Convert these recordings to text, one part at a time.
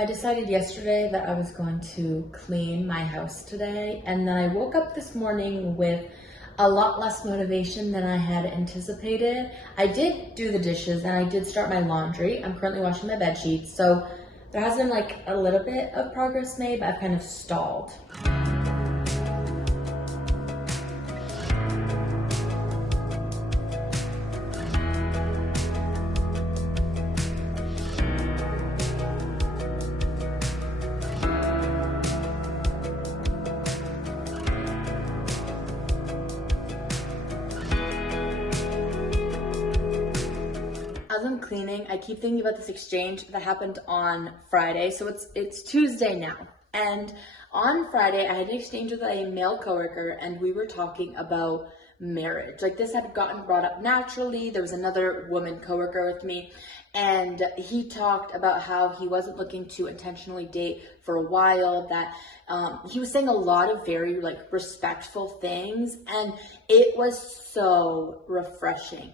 I decided yesterday that I was going to clean my house today, and then I woke up this morning with a lot less motivation than I had anticipated. I did do the dishes and I did start my laundry. I'm currently washing my bed sheets, so there has been like a little bit of progress made, but I've kind of stalled. As I'm cleaning, I keep thinking about this exchange that happened on Friday. So it's Tuesday now. And on Friday, I had an exchange with a male coworker and we were talking about marriage. Like, this had gotten brought up naturally. There was another woman coworker with me and he talked about how he wasn't looking to intentionally date for a while, that he was saying a lot of very like respectful things, and it was so refreshing.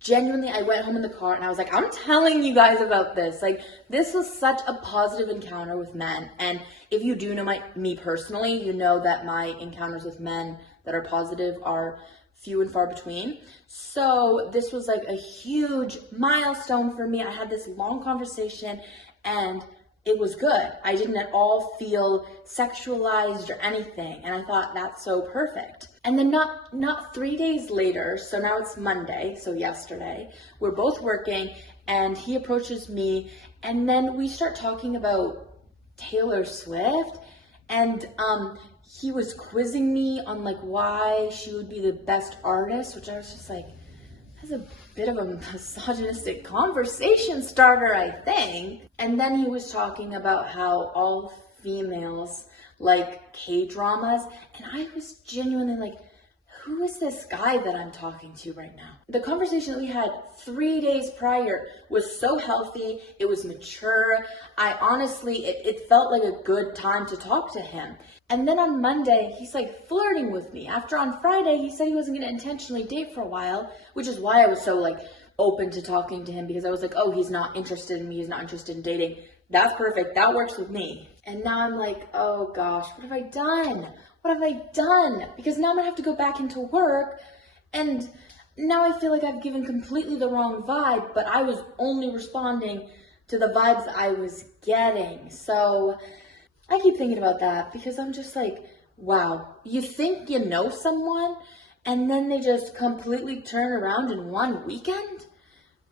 Genuinely, I went home in the car and I was like, I'm telling you guys about this. Like, this was such a positive encounter with men. And if you do know me personally, you know that my encounters with men that are positive are few and far between. So this was like a huge milestone for me. I had this long conversation and it was good. I didn't at all feel sexualized or anything. And I thought, that's so perfect. And then not 3 days later, so now it's Monday, so yesterday, we're both working and he approaches me and then we start talking about Taylor Swift, and he was quizzing me on like why she would be the best artist, which I was just like, that's a bit of a misogynistic conversation starter, I think. And then he was talking about how all females like K-dramas, and I was genuinely like, who is this guy that I'm talking to right now? The conversation that we had 3 days prior was so healthy, it was mature. I honestly, it felt like a good time to talk to him. And then on Monday, he's like flirting with me. After on Friday, he said he wasn't gonna intentionally date for a while, which is why I was so like open to talking to him, because I was like, oh, he's not interested in me, he's not interested in dating. That's perfect, that works with me. And now I'm like, oh gosh, what have I done? What have I done? Because now I'm gonna have to go back into work, and now I feel like I've given completely the wrong vibe, but I was only responding to the vibes I was getting. So I keep thinking about that because I'm just like, wow, you think you know someone and then they just completely turn around in one weekend?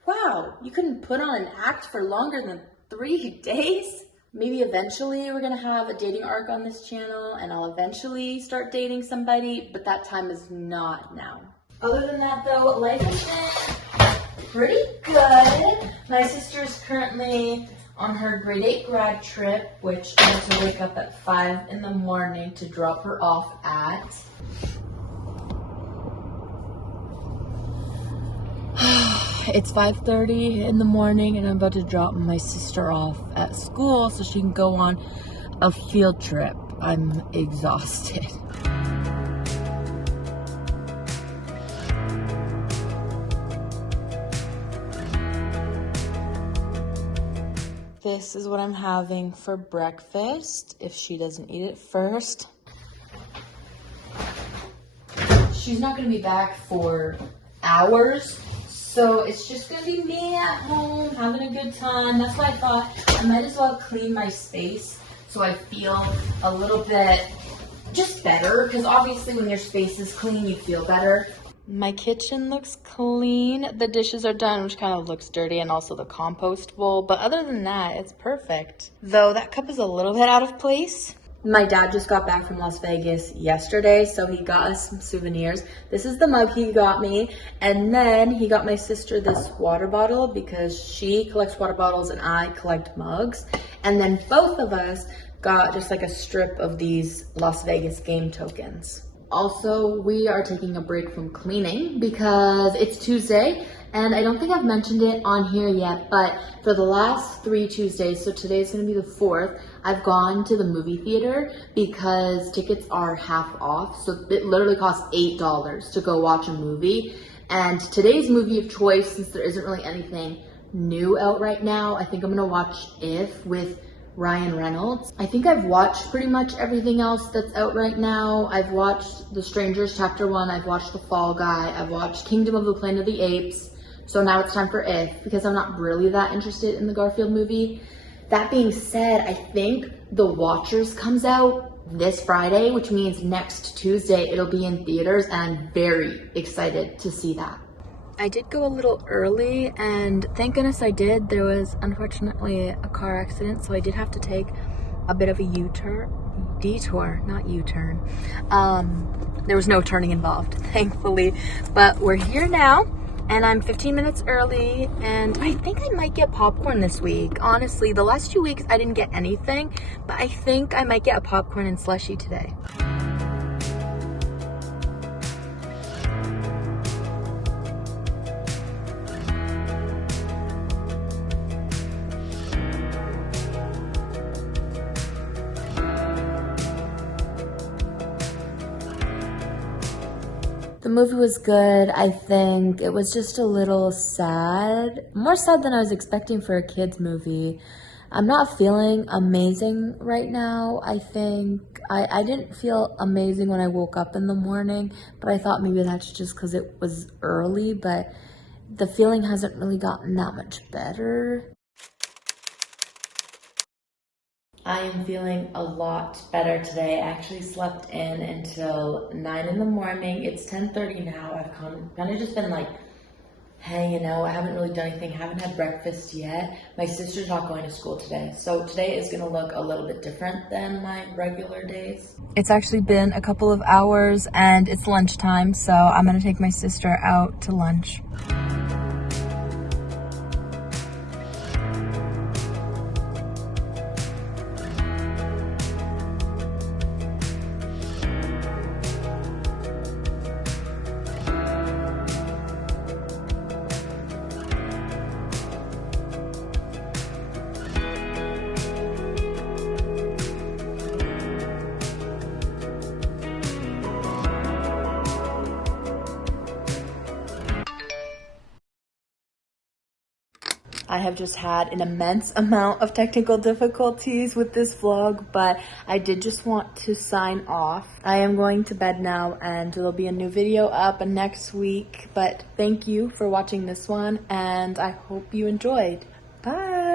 Wow, you couldn't put on an act for longer than 3 days? Maybe eventually we're gonna have a dating arc on this channel and I'll eventually start dating somebody, but that time is not now. Other than that though, life has been pretty good. My sister's currently on her grade 8 grad trip, which I have to wake up at 5 in the morning to drop her off at. It's 5:30 in the morning and I'm about to drop my sister off at school so she can go on a field trip. I'm exhausted. This is what I'm having for breakfast if she doesn't eat it first. She's not gonna be back for hours. So it's just gonna be me at home having a good time. That's why I thought I might as well clean my space so I feel a little bit just better, because obviously when your space is clean, you feel better. My kitchen looks clean. The dishes are done, which kind of looks dirty, and also the compost bowl. But other than that, it's perfect. Though that cup is a little bit out of place. My dad just got back from Las Vegas yesterday, so he got us some souvenirs. This is the mug he got me, and then he got my sister this water bottle because she collects water bottles and I collect mugs. And then both of us got just like a strip of these Las Vegas game tokens. Also, we are taking a break from cleaning because it's Tuesday, and I don't think I've mentioned it on here yet, but for the last 3 Tuesdays, so today's gonna be the 4th, I've gone to the movie theater because tickets are half off. So it literally costs $8 to go watch a movie. And today's movie of choice, since there isn't really anything new out right now, I think I'm gonna watch If with Ryan Reynolds. I think I've watched pretty much everything else that's out right now. I've watched The Strangers Chapter 1, I've watched The Fall Guy, I've watched Kingdom of the Planet of the Apes, so now it's time for If, because I'm not really that interested in the Garfield movie. That being said, I think The Watchers comes out this Friday, which means next Tuesday it'll be in theaters, and I'm very excited to see that. I did go a little early, and thank goodness I did. There was unfortunately a car accident, so I did have to take a bit of a detour, not U-turn. There was no turning involved, thankfully, but we're here now, and I'm 15 minutes early, and I think I might get popcorn this week. Honestly, the last 2 weeks I didn't get anything, but I think I might get a popcorn and slushie today. The movie was good. I think it was just a little sad. More sad than I was expecting for a kid's movie. I'm not feeling amazing right now. I think I didn't feel amazing when I woke up in the morning, but I thought maybe that's just because it was early, but the feeling hasn't really gotten that much better. I am feeling a lot better today. I actually slept in until 9 in the morning. It's 10:30 now. I've kind of just been like hanging out. I haven't really done anything. Haven't had breakfast yet. My sister's not going to school today. So today is going to look a little bit different than my regular days. It's actually been a couple of hours and it's lunchtime. So I'm going to take my sister out to lunch. I have just had an immense amount of technical difficulties with this vlog, but I did just want to sign off. I am going to bed now, and there'll be a new video up next week, but thank you for watching this one, and I hope you enjoyed. Bye!